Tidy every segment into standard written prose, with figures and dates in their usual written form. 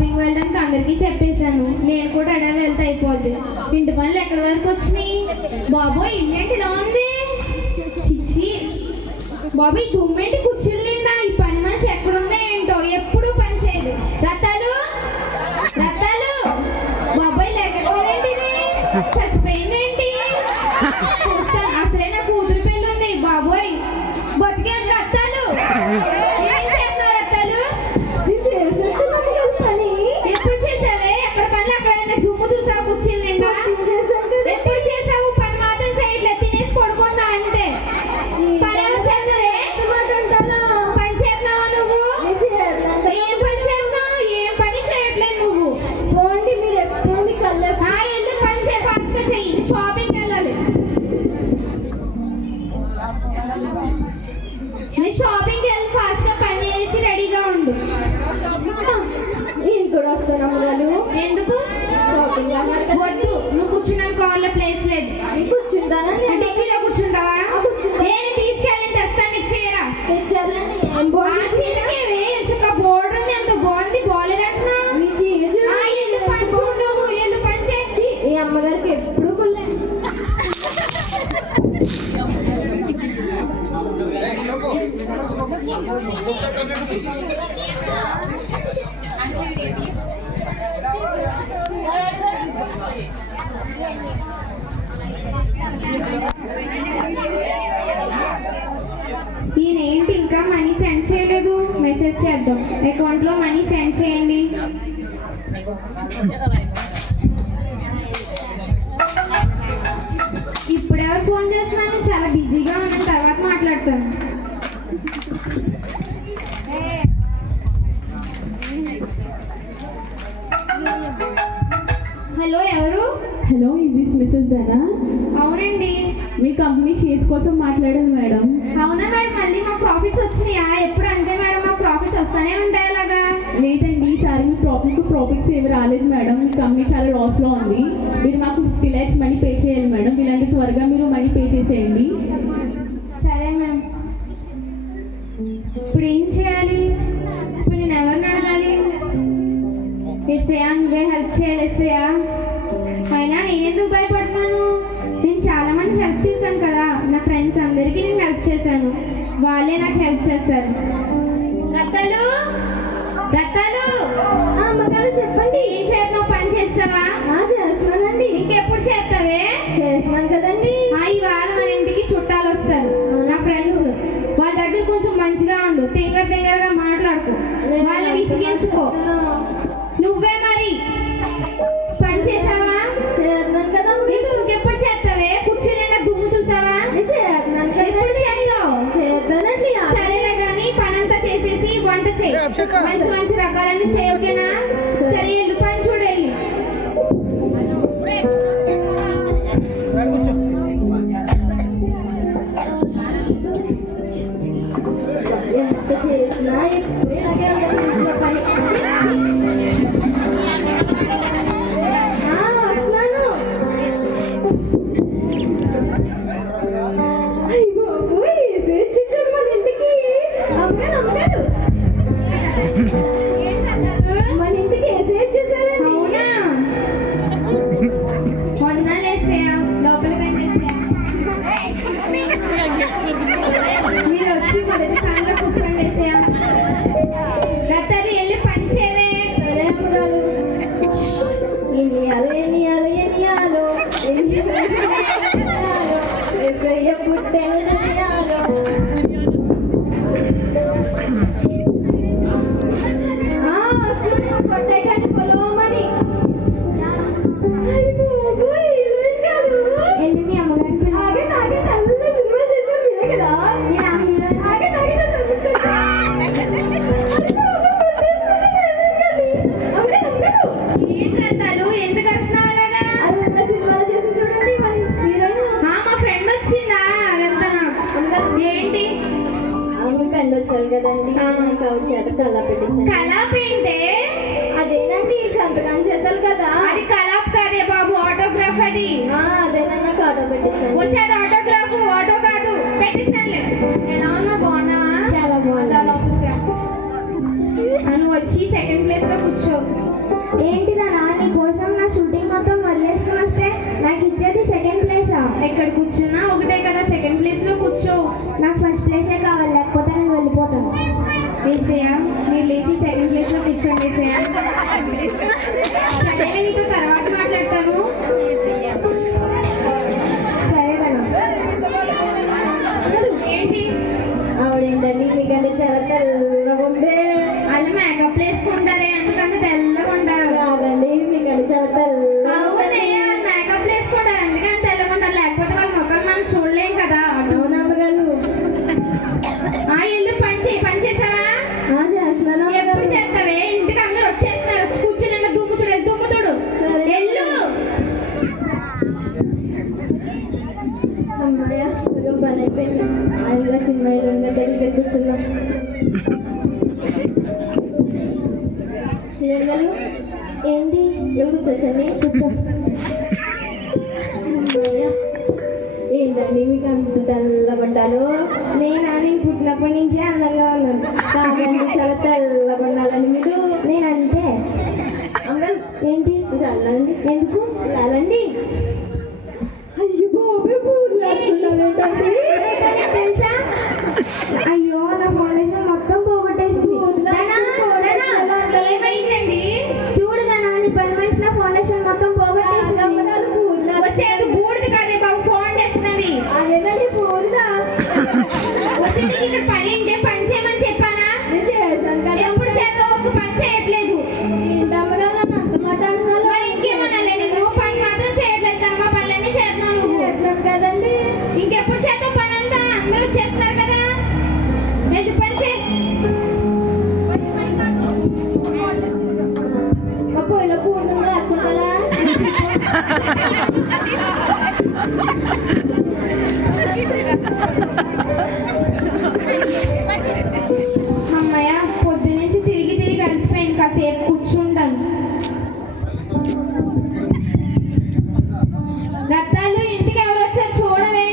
Shopping వెళ్ళడానికి అందరికీ చెప్పేశాను. నేను కూడా అడే వెళ్తే అయిపోద్ది. ఇంటి పనులు ఎక్కడి వరకు వచ్చినాయి? బాబోయ్, ఇల్లేంటి ఇలా ఉంది? చిచ్చి బాబోయ్, దుమ్మేంటి కుర్చీలు నిండా? ఈ పని మనిషి ఎక్కడుందో ఏంటో, ఎప్పుడు పని చేయదు. రతాలు రతాలు, బాబోయ్ లేకపోయిందేంటి? చచ్చిపోయిందేంటి? చూస్తాను, అసలే నా కూతురు పెళ్ళి ఉంది. బాబోయ్ బతికేం రతాలు? ఏం చేస్తున్నావు రతాలు? ఎప్పుడు చేసావే? ఎక్కడ పనులు అక్కడ దుమ్ము చూసావు కుర్చీలు నిండా? ఎప్పుడు చేసావు? పని మాత్రం చేయట్లేదు, తినేసి పడుకున్నా అంతే. పని ఏమో చేస్తారే? పని చేస్తున్నావా నువ్వు? ఏం పని చేస్తున్నావు? ఏం పని చేయట్లేదు నువ్వు. ఎందుకు పని చేయి, ఫాస్ట్ గా చెయ్యి. షాపింగ్కి వెళ్ళాలి. నేను షాపింగ్కి వెళ్ళి ఫాస్ట్ గా పని చేసి రెడీగా ఉండు. నేను కూడా వస్తాను అమ్మగారు. ఎందుకు? వద్దు, నువ్వు కూర్చున్నాను కావాల ప్లేస్ లేదు. కూర్చుంటానా? డిక్కీలో కూర్చుంటావా? నేను తీసుకెళ్ళి తెస్తాను. ఇచ్చేయరా? తెచ్చారండి. బోర్డర్ ఉంది, ఎంత బాగుంది. బాగాలేదంటున్నా? ఎల్లు పంచు, నువ్వు ఎల్లు పంచేసి. ఈ అమ్మగారికి ఎప్పుడు కొల్లే. ఈయనేంటి ఇంకా మనీ సెండ్ చేయలేదు? మెసేజ్ చేద్దాం. అకౌంట్లో మనీ సెండ్ చేయండి. ఇప్పుడు ఎవరు ఫోన్ చేస్తున్నాను? చాలా బిజీగా ఉన్నాను, తర్వాత మాట్లాడతాను. హలో, ఎవరు? Hello, is this Mrs Dhana? అవునండి. మీ కంపెనీ షేర్స్ కోసం మాట్లాడాను మేడం. అవునా మేడం, మళ్ళీ మా ప్రాఫిట్స్ వచ్చినాయా? ఎప్పుడు అంతే మేడం, మా ప్రాఫిట్స్ వస్తానే ఉంటాయి అలాగా. లేదండి, ఈసారి మీ ప్రాఫిట్స్ ఏమి రాలేదు మేడం. మీ కంపెనీ చాలా లాస్లో ఉంది. మీరు మాకు 50 lakhs మనీ పే చేయాలి మేడం. ఇలాంటి త్వరగా మీరు మనీ పే చేసేయండి. సరే మేడం. ఇప్పుడు ఏం చేయాలి? ఇప్పుడు నేను ఎవరిని అడగాలి? ఎస్ఐయా, నువ్వే హెల్ప్ చేయాలి. ఎస్ఐయా, అయినా నేనెందుకు భయపడుతున్నాను? నేను చాలా మంది హెల్ప్ చేశాను కదా, నా ఫ్రెండ్స్ అందరికీ నేను హెల్ప్ చేశాను. వాళ్ళే నాకు హెల్ప్ చేస్తారు. రత్తాలు రత్తాలు, అమ్మగారు చెప్పండి. ఏం చేస్తున్నావు? పని చేస్తావా? చేస్తున్నానండి. ఇంకెప్పుడు చేస్తావే? చేస్తున్నాను కదండి. ఇవాళ మన ఇంటికి చుట్టాలు వస్తారు, నా ఫ్రెండ్స్. వాళ్ళ దగ్గర కొంచెం మంచిగా ఉండు, తింగరగా మాట్లాడుకో, వాళ్ళని విసిగించుకో. నువ్వే మరి పని చేసావా? చేస్తున్నాను కదా. ఇంకెప్పుడు చేస్తావే? కూర్చోలేనా? దుమ్ము చూసావా? చేస్తున్నాను కదా. ఎప్పుడు చేస్తావు? చేస్తానండి. సరేలే కానీ పనంతా చేసేసి వంట చేయి. మంచి మంచి రకాలన్నీ చేయొకేనా? సరే, వెళ్ళు పని చూడెళ్ళి. ఎంత చేసినా ఎప్పుడు ఇలాగే ఉండదు ఇంట్లో పని. వస్తున్నాను. అయ్య బాబోయ్, తెచ్చారు మన ఇంటికి. అమ్మగారు మన ఇంటికి వేసేచ్చేసారండి. అవునా? వందనాలేసయ్యా, లోపలికి రండి. మీరు వచ్చి మొదటి స్థానంలో కూర్చోండి. వేసయ్యా, రత్తాలు వెళ్ళి పని చేయవే. సరే అమ్మగారు. ఎన్నియాలో ఎసయ్య పుట్టెనియాలో. వస్తున్నాను, కొట్టాయి కానీ పొలవమని. వెళ్ళి మీ అమ్మగారిని ఆగండి, నల్ల సినిమా చేస్తారు మీరే కదా. ఏంటి రత్తాలు, ఎందుకు వస్తున్నావు అలాగా? అల్ల సినిమాలు చేసి చూడండి హీరోయిన్. మా ఫ్రెండ్ వచ్చిందా? వెళ్తాను. ఏంటి? ఫ్రెండ్ వచ్చారు కదండి, చేత కల్లా పెట్టించండి. కలాప్ ఏంటే? అదేనండి, సంతకం చేతారు కదా. అది కలాప్ కాదే బాబు, ఆటోగ్రాఫ్ అది. అదేనండి, నాకు ఆటో పెట్టించండి. వచ్చేది ఆటోగ్రాఫ్, ఆటో కాదు. పెట్టిస్తానులే. ఎలా ఉన్నా? బాగున్నావా? చాలా బాగుంది. లోపలికి రా. నువ్వు వచ్చి సెకండ్ ప్లేస్ లో కూర్చో. ఏంటిదనా నీ కోసం నా షూటింగ్ మొత్తం వదిలేసుకుని వస్తే నాకు ఇచ్చేది సెకండ్ ప్లేసా? ఎక్కడ కూర్చున్నా ఒకటే కదా, సెకండ్ ప్లేస్ లో కూర్చో. నాకు ఫస్ట్ ప్లేసే కావాలి, లేకపోతే నేను వెళ్ళిపోతాను. వేసేయా మీరు లేచి సెకండ్ ప్లేస్ లో కూర్చోండి. వేసేయా సరే నీతో తర్వాత మాట్లాడతాను. సరేనా? ఏంటి ఆవిడేంటండి మీకంటే చాలా తెల్లగా ఉంది. వాళ్ళు మేకప్ వేసుకుంటారే అందుకని తెల్లగా ఉంటారు. కాదండి మీకంటే చాలా తెల్లగా అవునే మేకప్ వేసుకుంటారు అందుకని తెల్లగా ఉంటారు, లేకపోతే వాళ్ళ ముఖం మనం చూడలేం కదా. అవునమ్మగారు. ఆ ఇల్లు పని చేసావా? చేస్తున్నాను. ఎప్పుడు చేస్తావే? ఇంటికి అందరు వచ్చేస్తున్నారు, కూర్చుని దుమ్ము చూడు, దుమ్ము చూడు. ఎల్లు అమ్మాయ సగం పని అయిపోయింది. ఆయన సినిమాలో దగ్గరికి కూర్చున్నాం. ఏంటి కూర్చోచ్చండి, కూర్చో. ఏంటండి మీకు అంత తెల్లగొంటారు? నేను పుట్టినప్పటి నుంచే అందంగా ఉన్నాను. కాదండి చాలా తెల్లగొండాలండి మీరు. నేను అంతే. అంగల్ ఏంటి చల్లండి, ఎందుకు చల్లండి? అయ్యో బాబే తెలుసా? అయ్యో నా ఫౌండేషన్ మొత్తం పోగొట్టేసింది. ఏమైందండి? చూడు దానా నీ పని మనిషి నా ఫౌండేషన్ మొత్తం పోగొట్టేసింది. వచ్చేది బూడిది కాదే బాబు, ఫౌండేషన్ అది. అదేనండి పూరిదా? వచ్చేది ఇక్కడ పని ఉంటే పని చేయమని చెప్పానా? నేను చేశాను కదా. ఎప్పుడు చేద్దాం, ఒక పని చేయట్లేదు. ఏంటమ్మగా నన్ను అంత మాట అంటున్నావు? మరి ఇంకేమన్నా నువ్వు పని మాత్రం చేయట్లేదు కదా, మా పనులన్నీ చేస్తున్నావు నువ్వు. చేస్తున్నాను కదండి. ఇంకెప్పుడు చేద్దాం పని అంతా? అందరూ చేస్తున్నారు కదా, వెళ్ళి పని చేయి. ఇలా పూర్ణం రాసుకుంటారా? అమ్మయ్య పొద్దునుంచి తిరిగి అలసిపోయింది, కాసేపు కూర్చుంటాను. రత్తాలు ఇంటికి ఎవరు వచ్చారు చూడవే.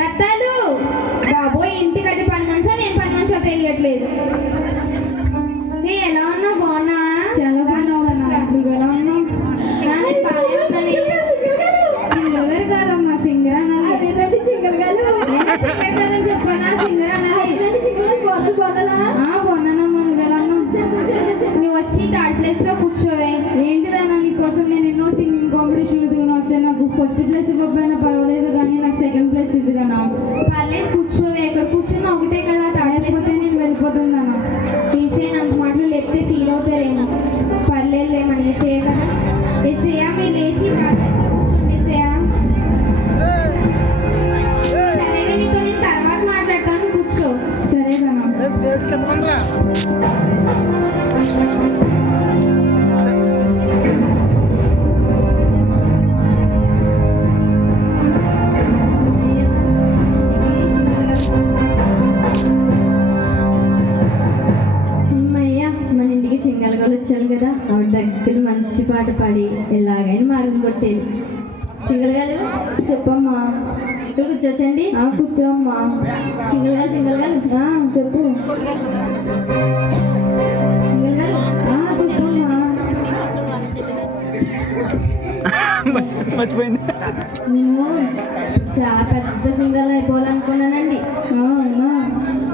రత్తాలు బాబోయ్, ఇంటికి అది పని మనిషో నేను పని మనిషో తెలియట్లేదు. ఏ ఎలా ఉన్నావు? బాగున్నా? చాలా బాగున్నావు ఎలా ఉన్నావు? నేను బాగానే ఉన్నాను. సింగల్ గారు కాదమ్మా, సింగర్ అనాలి. అదేనండి సింగల్ గారు. సింగర్ గారు అని చెప్పనా? సింగర్ అనాలి. బాగున్నానమ్మా, నువ్వు ఎలా ఉన్నావు? నువ్వు వచ్చి థర్డ్ ప్లేస్ లో కూర్చోవే. ఏంటిదన్నా నీకోసం నేను ఎన్నో సింగింగ్ కాంపిటీషన్లు దిగిన వస్తే నాకు ఫస్ట్ ప్లేస్ ఇవ్వకపోయినా పర్వాలేదు, కానీ నాకు సెకండ్ ప్లేస్ ఇవ్వదన్నా. పర్లేదు కూర్చోవే, ఎక్కడ కూర్చున్నా ఒకటే కదా. థర్డ్ ప్లేస్ లేకపోతే నేను వెళ్ళిపోతుందన్నా. తీసేయనంత మాటలు లేకపోతే ఫీల్ అవుతారేమో. పర్లేదులే మన వేసేయ కదా. వేసేయ మీరు లేచి థర్డ్ ప్లేస్ లో కూర్చోండి. వేసేయ సరే నీతో నేను తర్వాత మాట్లాడతాను, కూర్చో. సరేదన్నా. అమ్మయ్య మన ఇంటికి చింగలగలు వచ్చాను కదా, ఆవిడ దగ్గర మంచి పాట పాడి ఎలాగైనా మార్గం కొట్టేది. చింగలగాలు చెప్పమ్మా. ఇక్కడ కూర్చోచ్చండి. కూర్చోమ్మా. చింగలగాలు చింగలగాలు చెప్పు. చింగలగాలు చెప్పమ్మా. మర్చిపోయింది. నేను చాలా పెద్ద సింగర్ అయిపోవాలనుకున్నానండి. అవునా?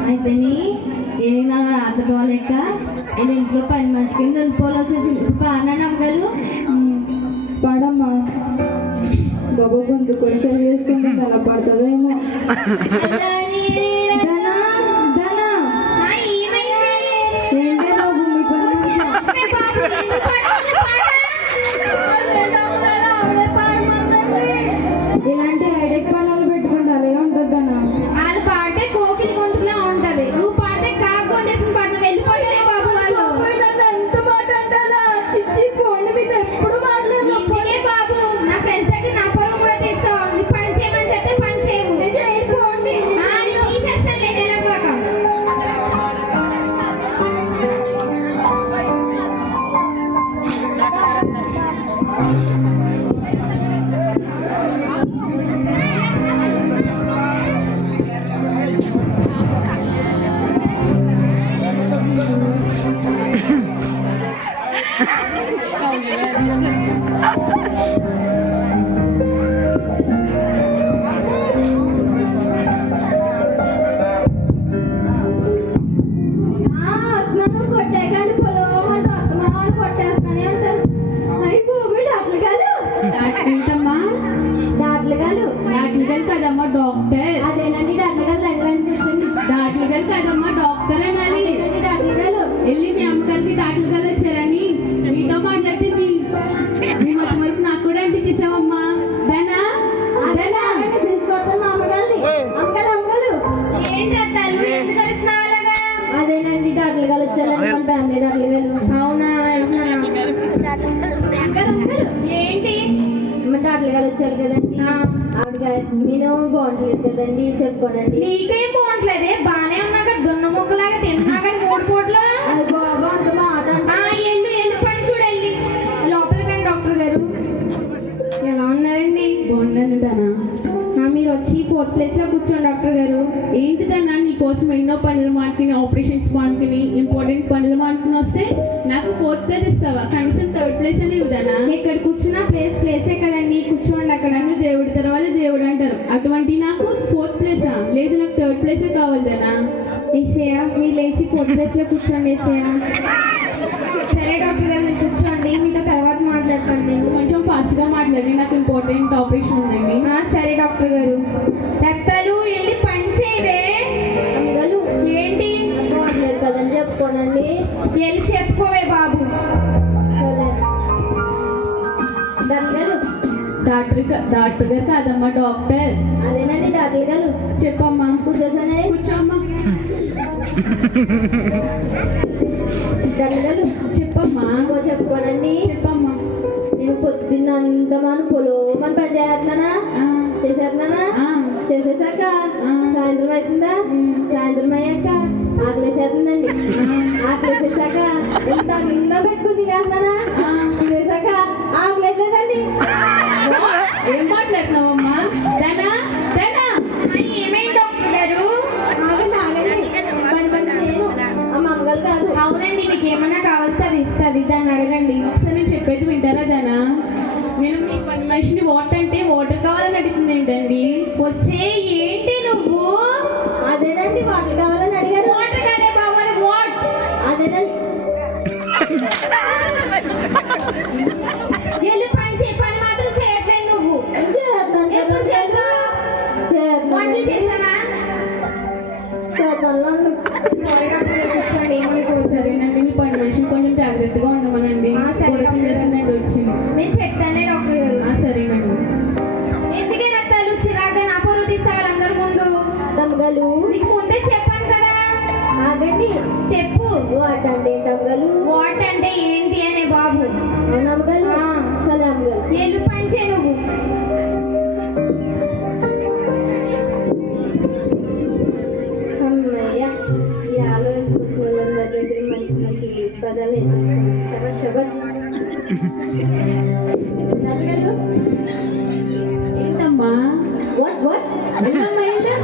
అయితే నా రాత పోలేక వీళ్ళ ఇంట్లో పని మనిషి కింద వెళ్ళిపోవాల్సి వచ్చింది. బాగా నమ్మగలు పాడమ్మా. బాబు గొంతు కూడా సరి చేసుకుంటే తల పడుతుందేమో. ఏమైంది? ఏంటే బాబు మీ పని మనిషి? ఏ బాబు, ఎందుకు పాడుతుంది? ఇలాంటి హైటెక్ పనులు పెట్టుకుంటే అలాగే ఉంటుంది అన్న. వాళ్ళు పాడితే కోకిలి గొంతులా ఉంటది, నువ్వు పాడితే కాకు కొట్టేసిన పాట. వెళ్ళిపోతారే బాబు వాళ్ళు. ఎంత మాట అంటారా? చిచ్చి పోండి, మీద ఎప్పుడు మాట్లాడలేదు. ఇందుకే బాబు నా ఫ్రెండ్స్ దగ్గర నా పొలం కూడా తీస్తావు. నీ పని చేయమని చెప్తే పని చేయవు. పోండి. తీసేస్తాను వస్తున్నాను కొట్టేకండి పొలం అంటే కొట్టేస్తానే ఉంటారు. అయిపోయి ఏంటమ్మా డాక్టర్గాలు డాక్టర్ కదమ్మా డాక్టర్. అదేనండి డాక్టర్గాలు అనిపిస్తుంది. డాక్టర్ కదమ్మా డాక్టర్ అనాలి. అదేనండి డాక్టర్గాలు వెళ్ళి మీ అమ్మగారికి డాక్టర్ గారు వచ్చారని మీతో మాట్లాడితే మీ మొత్తం వరకు నాకు కూడా అంటించేసావమ్మా. దానా పిలిచిపోతాను మా అమ్మగారిని. అమ్మగారు అమ్మగారు ఏంటి రత్తాలు ఎందుకు అరుస్తున్నావు అలాగా? అదేనండి డాక్టర్గాలు వచ్చారండి మన ఫ్యామిలీ డాక్టర్గాలు. అవునా అమ్మగారు అమ్మగారు ఏంటి? మన డాక్టర్గాలు వచ్చారు కదండి. ఆవిడ నేను బాగుంటలేదు కదండి చెప్పుకోనండి. నీకేం బాగుంటలేదే, బానే ఉన్నా కదా, దున్న ముక్కలాగా తింటున్నా కదా 3 పూటలు. బాబా అంత మాట అంటే ఎల్లు పని చూడు, వెళ్ళి లోపలికి రండి. డాక్టర్ గారు ఎలా ఉన్నారండి? బాగున్నాను దానా. మీరు వచ్చి 4th ప్లేస్ లో కూర్చోండి డాక్టర్ గారు. ఏంటి దానా నీకోసం ఎన్నో పనులు మానుకుని ఆపరేషన్స్ మానుకుని ఇంపార్టెంట్ పనులు మానుకుని వస్తే నాకు 4th ప్లేస్ ఇస్తావా? కనీసం 3rd ప్లేస్ అని ఇవ్వదానా? ఇక్కడ కూర్చున్న ప్లేసే కదండి, కూర్చోండి అక్కడ. నన్ను దేవుడి తర్వాత దేవుడు అంటారు, అటువంటి నాకు 4th ప్లేసా? లేదు, నాకు 3rd ప్లేసే కావాలి దానా. ఏసయ్య మీరు లేచి 4th ప్లేస్ లో కూర్చోండి. ఏసయ్య సరే డాక్టర్ గారు మీరు కూర్చోండి, మీతో తర్వాత మాట్లాడతాను నేను. కొంచెం ఫాస్ట్గా మాట్లాడి, నాకు ఇంపార్టెంట్ ఆపరేషన్ ఉందండి. సరే డాక్టర్ గారు. రక్తాలు వెళ్ళి పని చేయవే. అమ్మగారు ఏంటి? బాగుంటలేదు కదండి చెప్పుకోనండి. వెళ్ళి చెప్పుకోవే బాబు. డాక్టర్ గారు డాక్టర్ గారు కాదమ్మా డాక్టర్. అదేనండి డాక్టర్ గారు చెప్పమ్మా. కూర్చోసనే కూర్చోమ్మా. డాక్టర్ గారు చెప్పమ్మా. ఇంకో చెప్పుకోనండి. చెప్పమ్మా. నేను పొద్దున్న అంత మన పొలం పని చేస్తున్నానా చేసేస్తున్నానా చేసేసాక సాయంత్రం అవుతుందా, సాయంత్రం అయ్యాక ఆకలేసేస్తుందండి. ఆకలేసేసాక ఎంత నిండా పెట్టుకుని తినేస్తున్నానా, తినేసాక ఆకలేట్లేదండి. ఏం మాట్లాడుతున్నావమ్మా? దానా దానా ఏమైంది డాక్టర్ గారు? ఆగండి ఆగండి పని నేను మా అమ్మగారు కాదు. అవునండి, మీకు ఏమన్నా కావాల్సి అది ఇస్తుంది, దాన్ని అడగండి. ఒకసారి నేను చెప్పేది వింటారా దానా? నేను మీ పని మనిషిని వాటర్ కావాలని అడుగుతుంది ఏంటండి? వస్తే ఏంటి నువ్వు? అదేనండి వాటర్ కావాలని అడిగారు. వాటర్ కాదే బాబు, అది వాట్. అదేనండి వెళ్ళి పని మాత్రం చేయట్లేదు నువ్వు. చేస్తాను ఎప్పుడు చేద్దాం? వంటలు చేసావా? చేస్తాను. సారీ డాక్టర్ గారు, కూర్చోండి. ఏమనుకోవద్దు. సరేనండి, మీ పని మనిషిని కొంచెం జాగ్రత్తగా ఉండమనండి. సరే కొరత చేస్తుందండి వచ్చింది. నేను చెప్తానే డాక్టర్ గారు. సరేనండి. ఎందుకే నత్తాలు చిరాగ్గా నా పరువు తీస్తావు అందరి ముందు? తమ్మగాలు నీకు ముందే చెప్పాను కదా. ఆగండి చెప్పు. వాట్ అంటే తమ్మగాలు వాట్ అంటే ఏంటి అనే బాబు. నమ్మగాలు సరే అమ్మగారు ఎల్లు పంచే నువ్వు. అమ్మయ్య ఈ ఆలోచన కూర్చున్న వాళ్ళ దగ్గర మంచి మంచి పదాలు నేర్చేసుకోండి. శబష్ శబష్. నమ్మగాలు ఏంటమ్మా? వాట్ వాట్ వెళ్ళమ్మా, వెళ్ళు.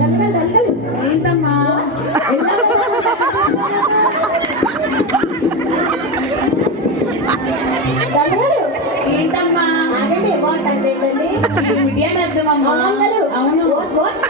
నమ్మగాలు ఏంటమ్మా? వెళ్ళమ్మా. నమ్మగాలు ఏంటమ్మా? ఆగండి వాట్ అంటే ఏంటండి? ఏమిటి అని అర్థమమ్మా? నమ్మగాలు అవును. వాట్ వాట్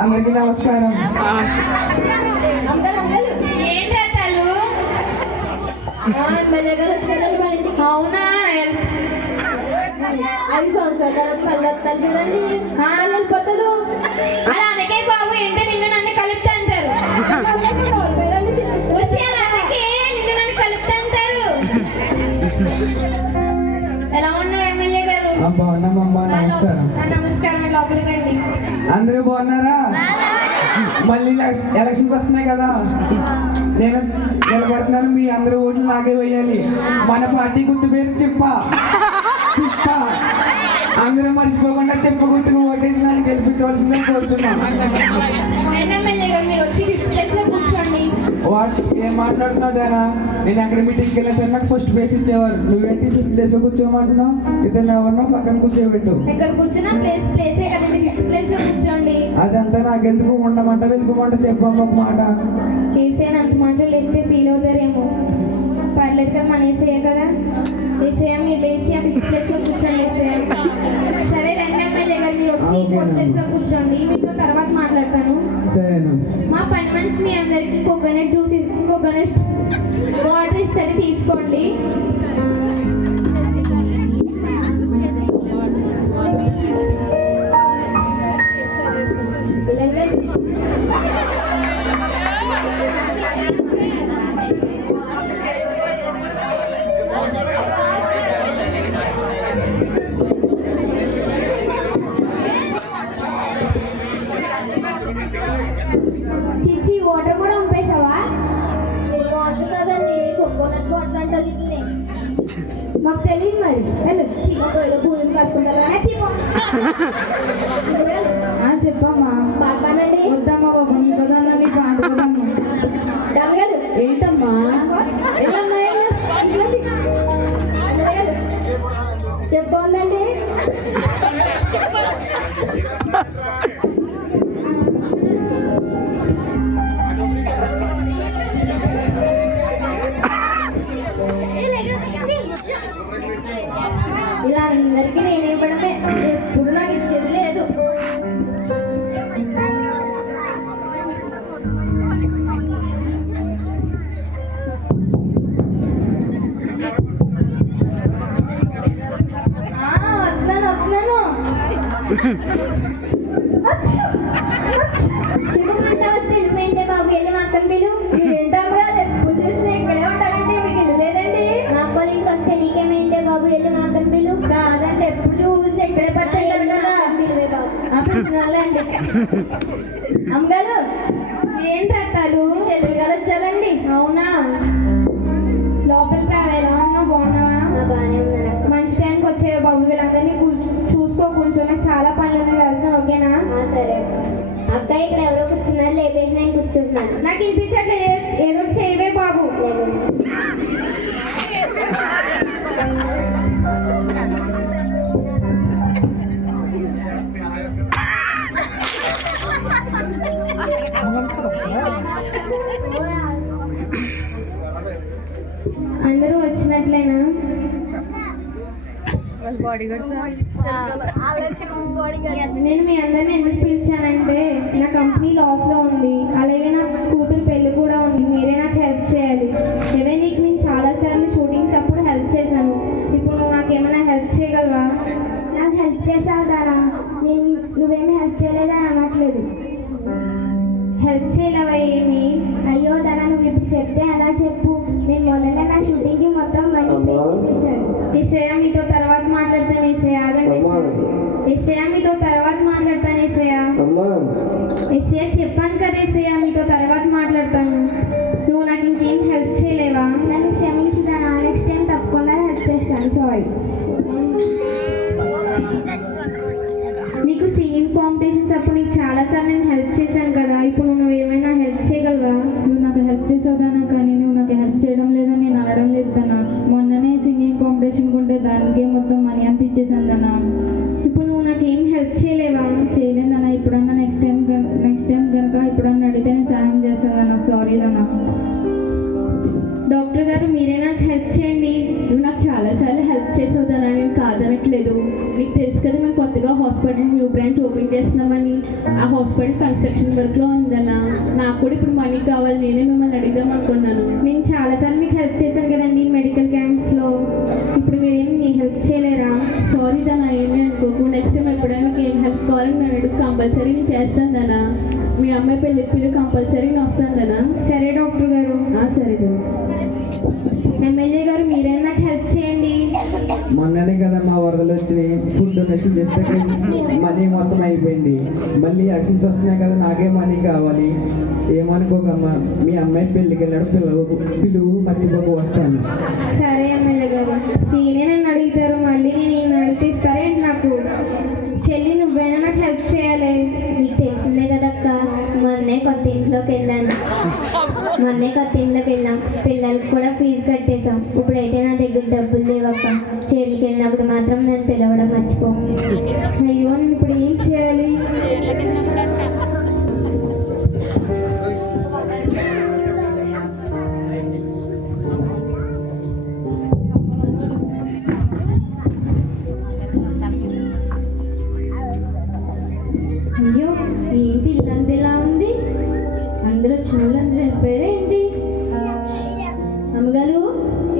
అందరికీ నమస్కారం. ఏంటి రత్తాలు? ఎమ్మెల్యే గారు వచ్చారండి మా ఇంటికి. అవునా? 5 సంవత్సరాల తర్వాత మళ్ళీ వస్తారు చూడండి. వెళ్ళిపోతారు. అలా అనకే బాబు, ఏంటో నిన్ను నన్ను కలుపుతా అంటారు. వెళ్ళండి, వచ్చి అలా బాగున్నామమ్మా, నమస్కారం. నమస్కారం, లోపలికి రండి. అందరూ బాగున్నారా? మళ్ళీ ఎలక్షన్స్ వస్తున్నాయి కదా, నేను నిలబడుతున్నాను. మీ అందరూ ఓట్లు నాకే వేయాలి. మన పార్టీ గుర్తు పేరు చెప్ప. అందరూ మర్చిపోకుండా చెప్ప గుర్తుకు ఓటేసి నన్ను గెలిపించవలసిందని కోరుతున్నాను. ఎమ్మెల్యే గారు మీరు వచ్చి ప్లేస్ లో కూర్చోండి. వాట్ ఏం మాట్లాడుతున్నావురా? నేను అక్కడ మీటింగ్కి వెళ్ళేసరికి నాకు ఫస్ట్ ప్లేస్ ఇచ్చేవారు. నువ్వేంటి ప్లేస్ లో కూర్చోమంటున్నావు? ఇతను ఎవరినో పక్కన కూర్చోబెట్టు. ఇక్కడ కూర్చున్న ప్లేసే కదండి, ప్లేస్ లో కూర్చోండి. అదంతా నాకెందుకు, ఉండమంట వెళ్ళిపోమంట చెప్పమ్మ ఒక మాట. ఏసైనా అంత మాటలు లేకపోతే ఫీల్ అవుతారేమో. పర్లేదు కదా, మన ఏసయ్య కదా. ఏసయ్య మీరు లేచి ఆ ఫిఫ్త్ ప్లేస్ లో కూర్చోండి. ఏసయ్య సరే రండి ఎమ్మెల్యే గారు, మీరు వచ్చి ఫోర్త్ ప్లేస్ లో కూర్చోండి. మీతో తర్వాత మాట్లాడతాను. సరేనా? మా పని మనిషి మీ అందరికి కోకోనట్ జ్యూస్ కోకోనట్ వాటర్ ఇస్తుంది, తీసుకోండి. చిచ్చి వాటర్ కూడా పంపేసావా? వాటర్ కదండి, కోకోనట్ వాటర్ అంటారు ఇట్లనే. మాకు తెలియదు మరి. వెళ్ళు. ఒకవేళ పూలను కలుసుకుంటారు కానీ చెప్పమ్మా. పాపానండి వద్దామా బాబు, నీ కదా నీ పాట కదమ్మా. డమగలు ఏంటమ్మా? ఏమమ్మా? చెప్పండి. ఇలా అందరికీ నేను ఇవ్వడమే, ఎప్పుడు నాకు ఇచ్చేది లేదు. వస్తున్నాను. బాబు వెళ్ళి మా అక్కని పిలు. ఏంటమ్మా ఎప్పుడు చూసినా ఇక్కడే ఉంటారండి, మీకు ఇల్లు లేదండి? మా అక్కలు ఇంటికి వస్తే నీకేమైందే బాబు, వెళ్ళి మా అక్కని పిలు. కాదండి, ఎప్పుడు చూసినా ఇక్కడే పట్టారు కదా. పిలువే బాబు. అండి అమ్మగారు ఏంటి రకాలు? చెల్లెలు గారు వచ్చారండి. అవునా? లోపలికి రావా? ఎలా ఉన్నావు? బాగున్నావా? బాగానే ఉన్నారా? మంచి టైంకి వచ్చేవా బాబు. వీళ్ళందరినీ చూసుకో, కొంచెం నాకు చాలా పనులు ఉన్నాయి, వెళ్తున్నాను. ఓకేనా? సరే అక్క, ఇక్కడ ఎవరో కూర్చున్నారు, లేపేసి నేను కూర్చుంటున్నాను. నాకు వినిపించట్లేదు, ఏదో ఒకటి చేయవే బాబు. అందరూ వచ్చినట్లేనా? నేను మీ అందరిని ఎందుకు పిలిచానంటే, నా కంపెనీ లాస్లో ఉంది, అలాగే నా కూతురు పెళ్ళి కూడా ఉంది. మీరే నాకు హెల్ప్ చేయాలి. ఏవే నీకు నేను చాలాసార్లు షూటింగ్స్ అప్పుడు హెల్ప్ చేశాను. ఇప్పుడు నువ్వు నాకు ఏమైనా హెల్ప్ చేయగలవా? నాకు హెల్ప్ చేసావు దారా, నువ్వేమీ హెల్ప్ చేయలేదని అనట్లేదు. హెల్ప్ చేయలేవా ఏమి? అయ్యో ధర, నువ్వు ఇప్పుడు చెప్తే అలా చెప్పు. నేను మొదలైన నా షూటింగ్కి మొత్తం మనీ పే చేసేసాను. ఎస్ఐ మీతో తర్వాత మాట్లాడతాను. ఎస్ఐ ఆగండి. ఎస్ఐ మీతో తర్వాత మాట్లాడతాను. ఎస్ఐ చెప్పాను కదా ఎస్ఐ, మీతో తర్వాత మాట్లాడతాను. నువ్వు నాకు ఇంకేం హెల్ప్ చేయలేవా? నన్ను క్షమించుతాను, నెక్స్ట్ టైం తప్పకుండా హెల్ప్ చేస్తాను. సారీ. నీకు సింగింగ్ కాంపిటీషన్స్ అప్పుడు నీకు చాలాసార్లు నేను హెల్ప్ చేశాను కదా, ఇప్పుడు నువ్వు ఏమైనా హెల్ప్ చేయగలవా? నువ్వు నాకు హెల్ప్ చేసావుదానా, కానీ నువ్వు నాకు హెల్ప్ చేయడం లేదని నేను అనడం లేదు దానా. మొన్ననే సింగింగ్ కాంపిటీషన్ ఉంటే దానికే మొత్తం మనీ అంత ఇచ్చేసాను దానా. ఇప్పుడు నువ్వు నాకు ఏం హెల్ప్ చేయలేవా? చేయలేదన్నా. ఇప్పుడన్నా నెక్స్ట్ టైం కనుక ఇప్పుడన్నా అడిగితే నేను సహాయం చేస్తాను. సారీ దానా. డాక్టర్ గారు, మీరే నాకు హెల్ప్ చేయండి. నువ్వు నాకు చాలాసార్లు హెల్ప్ చేసావుదానా, నేను కాదనట్లేదు. నీకు తెలుసు కదా, మేము కొత్తగా హాస్పిటల్ న్యూ బ్రాంచ్ ఓపెన్ చేస్తున్నామని. ఆ హాస్పిటల్ కన్స్ట్రక్షన్ వర్క్లో ఉందన్నా. నాకు కూడా ఇప్పుడు మనీ కావాలి, నేనే మిమ్మల్ని అడిగాం అనుకున్నాను. నేను చాలాసార్లు మీకు హెల్ప్ చేశాను కదండి మెడికల్ క్యాంప్స్లో. ఇప్పుడు మీరేమి హెల్ప్ చేయలేరా? సారీ దానా, ఏమీ అనుకోకు. నెక్స్ట్ టైం ఎప్పుడైనా మీకు ఏం హెల్ప్ కావాలని నన్ను అడుగు, కంపల్సరీ నేను చేస్తాను దానా. మీ అమ్మాయి పెళ్ళికి కంపల్సరీ నేను వస్తాను దానా. సరే డాక్టర్ గారు. సరే దానా. ఎమ్మెల్యే గారు, మీరైనా నాకు హెల్ప్ చేయండి. మొన్ననే కదా మా వరదలు వచ్చినాయి, ఫుడ్ డొనేషన్ చేస్తే మనీ మొత్తం అయిపోయింది. మళ్ళీ ఎలక్షన్స్ వస్తున్నాయి కదా, నాకే మనీ కావాలి. ఏమనుకోకమ్మా, మీ అమ్మాయి పెళ్ళికి వెళ్ళాడు, పిలువు, మర్చిపోక వస్తాను. సరే ఎమ్మెల్యే గారు, ఈయనే నన్ను అడుగుతారు, మళ్ళీ నేను ఈయన అడిగితే ఇస్తారేంటి నాకు? చెల్లి నువ్వైనా నాకు హెల్ప్ చేయాలి. నీకు తెలిసిందే కదక్క, మొన్నే కొత్త ఇంట్లోకి వెళ్ళాం, పిల్లలకి కూడా ఫీజు కట్టేశాం. ఇప్పుడైతే నా దగ్గర డబ్బులు లేవక్క. చెల్లికి వెళ్ళినప్పుడు మాత్రం నన్ను పిలవడం మర్చిపో. అయ్యో నేను ఇప్పుడు ఏం చేయాలి? అయ్యో, ఏంటి ఇల్లంతా ఇలా ఉంది? అందరూ వచ్చిన వాళ్ళు అందరూ వెళ్ళిపోయారా ఏంటి? అమ్మగారు,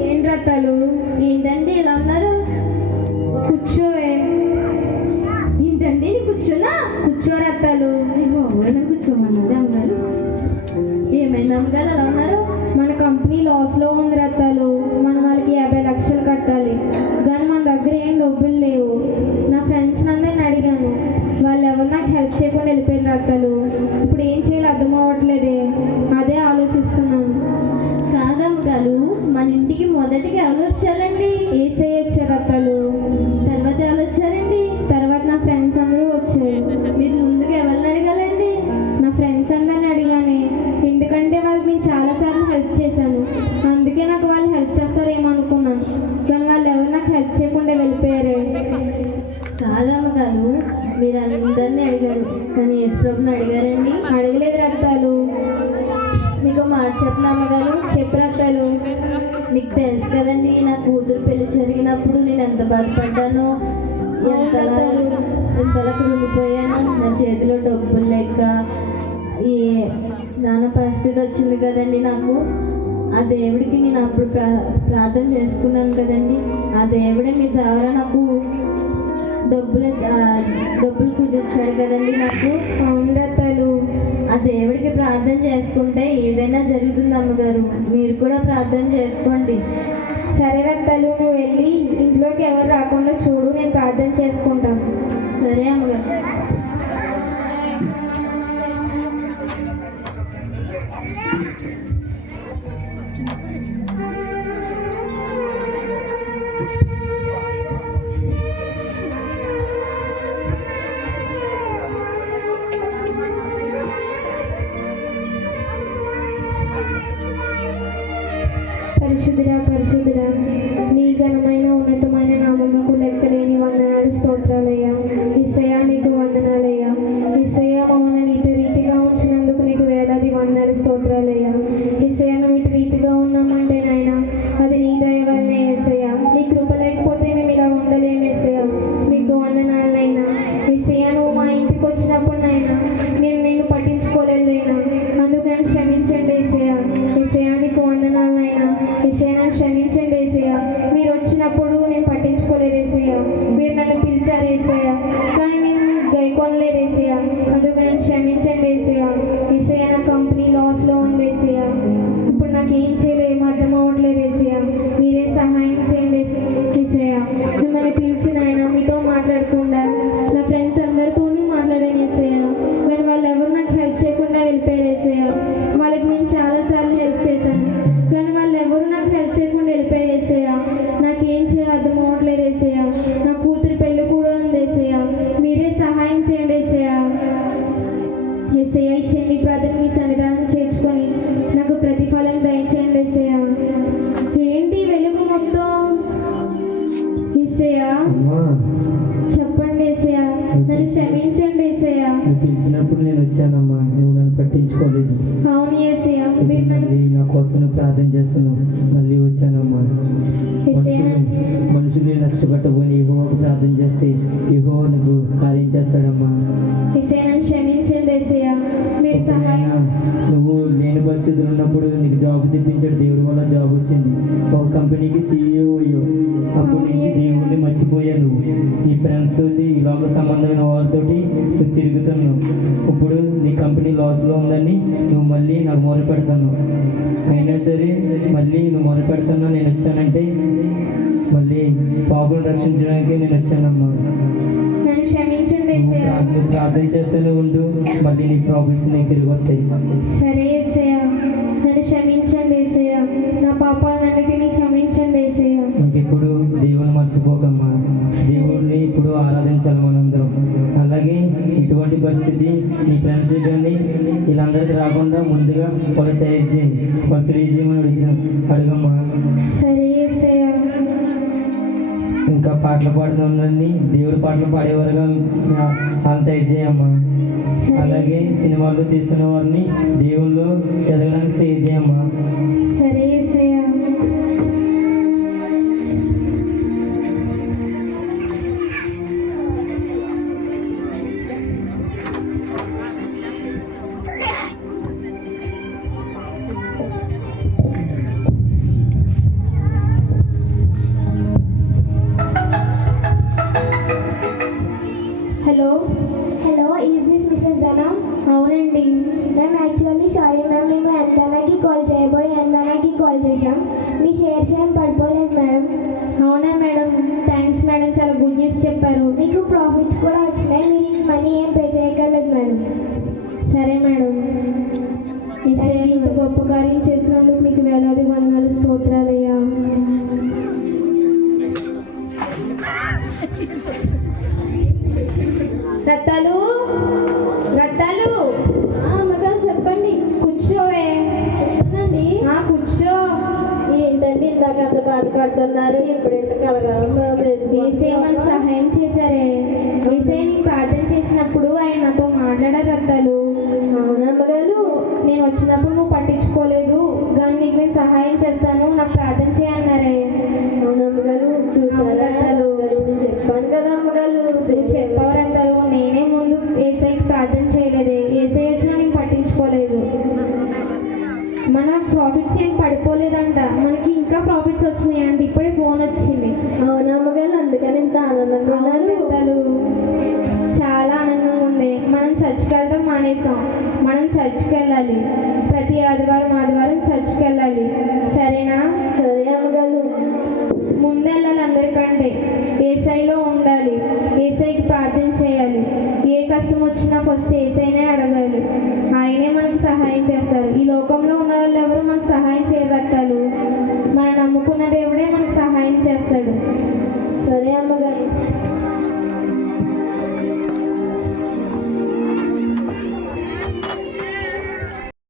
ఏంటి రత్తాలు? ఏంటండి ఇలా ఉన్నారు? కూర్చోవే. ఏంటండి నీ కూర్చున్నా? కూర్చో రత్తాలు. బాబోయ్, కూర్చోమన్నది అమ్మగారు. ఏమైంది అమ్మగారు అలా ఉన్నారు? మన కంపెనీ లాస్లో ఉంది రత్తాలు. మనం వాళ్ళకి 50 లక్షలు కట్టాలి, కానీ మన దగ్గర ఏం డబ్బులు లేవు. నా ఫ్రెండ్స్ అందరిని అడిగాను, వాళ్ళు ఎవరు నాకు హెల్ప్ చేయకుండా వెళ్ళిపోయిన రత్తాలు. ఇప్పుడు ఏం చేయాలో అర్థం అవ్వట్లేదే, అదే ఆలోచిస్తున్నాను. కాదమ్మగారు, మన ఇంటికి మొదటికి ఎవరు వచ్చారండి? ఏసై వచ్చారు రత్తాలు. తర్వాత ఎవరు వచ్చారండి? తర్వాత నా ఫ్రెండ్స్ అందరూ వచ్చారు. మీరు ముందుగా ఎవరిని అడగాలండి? నా ఫ్రెండ్స్ అందరిని అడిగానే, ఎందుకంటే వాళ్ళకి నేను చాలాసార్లు హెల్ప్ చేశాను, అందుకే నాకు వాళ్ళు హెల్ప్ చేస్తారేమో అనుకున్నాను. కానీ వాళ్ళు ఎవరు నాకు హెల్ప్ చేయకుండా వెళ్ళిపోయారే. కాదమ్మగారు, మీరు అందరినీ అడిగారు, కానీ యేసుప్రభుని అడిగారండి? అడగలేదు రత్తాలు. మీకు మాట చెప్పిన అమ్మగారు. చెప్పు రత్తాలు. మీకు తెలుసు కదండి, నా కూతురు పెళ్లి జరిగినప్పుడు నేను ఎంత బాధపడ్డానో, ఎంతలా కృంగిపోయాను. నా చేతిలో డబ్బులు లేక ఈ నాన్న పరిస్థితి వచ్చింది కదండి నాకు. ఆ దేవుడికి నేను అప్పుడు ప్రార్థన చేసుకున్నాను కదండి. ఆ దేవుడే మీ ద్వారా నాకు డబ్బులు కుదిర్చాడు కదండి నాకు. అవును రత్తాలు. ఆ దేవుడికి ప్రార్థన చేసుకుంటే ఏదైనా జరుగుతుంది అమ్మగారు. మీరు కూడా ప్రార్థన చేసుకోండి. సరే రత్తాలు, నువ్వు వెళ్ళి ఇంట్లోకి ఎవరు రాకుండా చూడు, నేను ప్రార్థన చేసుకుంటాను. సరే అమ్మగారు. పరిశుద్ధుడా, నీ ఘనమైన ఉన్నతమైన నామముకు లెక్కలేని వందనాలు, స్తోత్రాలయ్యా. యేసయ్యా, నీకు వందనాలయ్యా. యేసయ్యా, మమ్మల్ని ఇటు రీతిగా ఉంచినందుకు నీకు వేలాది వందనాలు, స్తోత్రాలయ్యా. యేసయ్యా, మేము ఇటు రీతిగా ఉన్నామంటే నాయన, అది నీ దయ వల్లనే యేసయ్యా. నీ కృప లేకపోతే మేము ఇలా ఉండలేము యేసయ్యా. నీకు వందనాలైనా. యేసయ్యా, నువ్వు మా ఇంటికి వచ్చినప్పుడు నాయన నేను నిన్ను పట్టించుకోలేదైనా, అందుకు నన్ను క్షమించండి యేసయ్యా. యేసయ్యా, నీకు వందనాలైనా. యేసయ్యా, క్షమించండి యేసయ్యా. మీరు వచ్చినప్పుడు నేను పట్టించుకోలేదు యేసయ్యా. మీరు నన్ను పిలిచారు యేసయ్యా, కానీ నేను గైకొనలేదు యేసయ్యా. అందుకు నన్ను క్షమించండి యేసయ్యా. యేసయ్యా, నా కంపెనీ లాస్లో ఉంది యేసయ్యా. ఇప్పుడు నాకు ఏం చేయలేదు, అర్థం అవ్వట్లేదు యేసయ్యా. మీరే సహాయం చేయండి యేసయ్యా. మిమ్మల్ని పిలిచిన ఆయన మీతో మాట్లాడకుండా నా ఫ్రెండ్స్ అందరితో మాట్లాడాను యేసయ్యా, కానీ వాళ్ళు ఎవరు నాకు హెల్ప్ చేయకుండా వెళ్ళిపోయారు యేసయ్యా. వాళ్ళకి నేను చాలాసార్లు హెల్ప్ చేశాను, కానీ వాళ్ళు ఎవరు నాకు హెల్ప్ చేయకుండా వెళ్ళిపోయారు యేసయ్యా. నాకు ఏం చేయాలో అర్థం అవ్వట్లేదు యేసయ్యా. నా కూతురు పెళ్ళి కూడా ఉంది యేసయ్యా. మీరే సహాయం చేయండి యేసయ్యా. యేసయ్యా, ఇచ్చేయండి ఈ ప్రార్థన మీ సన్నిధానం చేర్చుకొని నాకు ప్రతిఫలం దయచేయండి యేసయ్యా. ఏంటి వెలుగు మొత్తం? యేసయ్యా, చెప్పండి యేసయ్యా. నన్ను క్షమించండి యేసయ్యా. నువ్వు పిలిచినప్పుడు నేను వచ్చానమ్మా, నువ్వు నన్ను పట్టించుకోలేదు. అవును యేసయ్యా, మీరు నన్ను మళ్ళీ నా కోసం నువ్వు ప్రార్థన చేస్తున్నావు, మళ్ళీ వచ్చానమ్మా. యేసయ్యా, మనుషులు లక్ష్య పెట్టబోయి యెహోవాకు ప్రార్థన చేస్తే యెహోవా నీకు కార్యం చేస్తాడమ్మా. యేసయ్యా, నన్ను క్షమించండి యేసయ్యా. మీరు సహాయం. నువ్వు లేని పరిస్థితులు ఉన్నప్పుడు నీకు జాబ్ తెప్పించాడు, దేవుడి వల్ల జాబ్ వచ్చింది. ఒక కంపెనీకి CEO అయ్యో. అప్పటి నుంచి దేవుడిని మర్చిపోయావు. నువ్వు నీ ఫ్రెండ్స్ తోటి ఈ లోక సంబంధమైన వాళ్ళతోటి నువ్వు తిరుగుతున్నావు. ఇప్పుడు నీ కంపెనీ లాస్లో ఉందని నువ్వు మళ్ళీ నాకు మొర పెడతాను. అయినా సరే మళ్ళీ నువ్వు మొర పెడతాను నేను వచ్చానంటే మళ్ళీ పాపను రక్షించడానికి నేను వచ్చానమ్మా. నన్ను క్షమించండి ఏసయ్య. నువ్వు ప్రార్థన చేస్తూనే ఉండు, మళ్ళీ నీ ప్రాబ్లమ్స్ నీకు తిరిగి వస్తాయి. సరే ఏసయ్య, నన్ను క్షమించండి ఏసయ్య. నా పాపాలన్నిటినీ క్షమించండి ఏసయ్య. ఇంకెప్పుడు దేవుని మర్చిపోకమ్మా. దేవుడిని ఇప్పుడు ఆరాధించాలి మనందరం. అలాగే ఇటువంటి పరిస్థితి నీ ఫ్రెండ్స్ కానీ వీళ్ళందరికీ రాకుండా ముందుగా వాళ్ళు తయారు చేయండి, వాళ్ళు తెలియజేయమని అడుగమ్మా. సరే ఏసయ్య. ఇంకా పాటలు పాడుతున్నది దేవుడి పాటలు పాడేవారుగా వాళ్ళు తయారు చేయమ్మా. అలాగే సినిమాలు తీస్తున్న వారిని దేవుళ్ళు ఎదగడానికి తయారు చేయమ్మా. సరే Yesayya. Hello, is this Mrs Dhana? అవునండి. మ్యామ్ యాక్చువల్లీ సారీ మ్యామ్, మేము ఎంతనాకి కాల్ చేయబోయి ఎంతనాకి కాల్ చేసాం. మీ షేర్స్ ఏం పడిపోలేదు మేడం. అవునా మేడం, థ్యాంక్స్ మేడం, చాలా గుడ్ న్యూస్ చెప్పారు. మీకు ప్రాఫిట్స్ కూడా వచ్చినాయి, మీరు మనీ ఏం పే చేయగలదు మేడం. సరే మేడం. ఏసయ్య, ఇంత గొప్ప కార్యం చేసినందుకు నీకు వేలాది వందనాలు, స్తోత్రాలయ్యా. రత్తాలు, రత్తాలు, అమ్మగారు చెప్పండి. కూర్చోవే. కూర్చోనండి. కూర్చో. ఏంటండి ఇందాక అంత బాధపడుతున్నారు, ఇప్పుడు ఎంత కలగా ఏసయ్య మనకు సహాయం చేశారే. ఏసయ్య నేను ప్రార్థన చేసినప్పుడు ఆయన నాతో మాట్లాడారు రత్తాలు. అవునా అమ్మగారు? నేను వచ్చినప్పుడు నువ్వు పట్టించుకోలేదు, కానీ నీకు నేను సహాయం చేస్తాను, నాకు ప్రార్థన చేయన్నారే. అవునమ్మగారు, చూసారా అమ్మగారు, నేను చెప్పాను కదా అమ్మగారు. నువ్వు చెప్పావు రత్తాలు, నేనే ముందు ఏసైకి ప్రార్థన చేయలేదే. ఏసై వచ్చినా నేను పట్టించుకోలేదు. మన ప్రాఫిట్స్ ఏం పడిపోలేదంట, మనకి ఇంకా ప్రాఫిట్స్ వచ్చినాయంట. ఇప్పుడే ఫోన్ వచ్చింది. అవునా అమ్మగారు, అందుకని ఇంత ఆనందంగా ఉన్నారు. రత్తాలు, చాలా ఆనందంగా ఉంది. మనం చర్చ్కి వెళ్ళడం మానేసాం, మనం చర్చ్కి వెళ్ళాలి. ప్రతి ఆదివారం చర్చ్కి వెళ్ళాలి. సరేనా? సరే అమ్మగారు. ముందు వెళ్ళాలి అందరికంటే. ఏసైలో ఉండాలి, ఏసైకి ప్రార్థన చేయాలి. ఏ కష్టం వచ్చినా ఫస్ట్ ఏసైనే అడగాలి, ఆయనే మనకు సహాయం చేస్తారు. ఈ లోకంలో ఉన్న వాళ్ళు ఎవరు మనకు సహాయం చేయరత్తాలు. మనం నమ్ముకున్న దేవుడే మనకు సహాయం చేస్తాడు. సరే అమ్మగారు.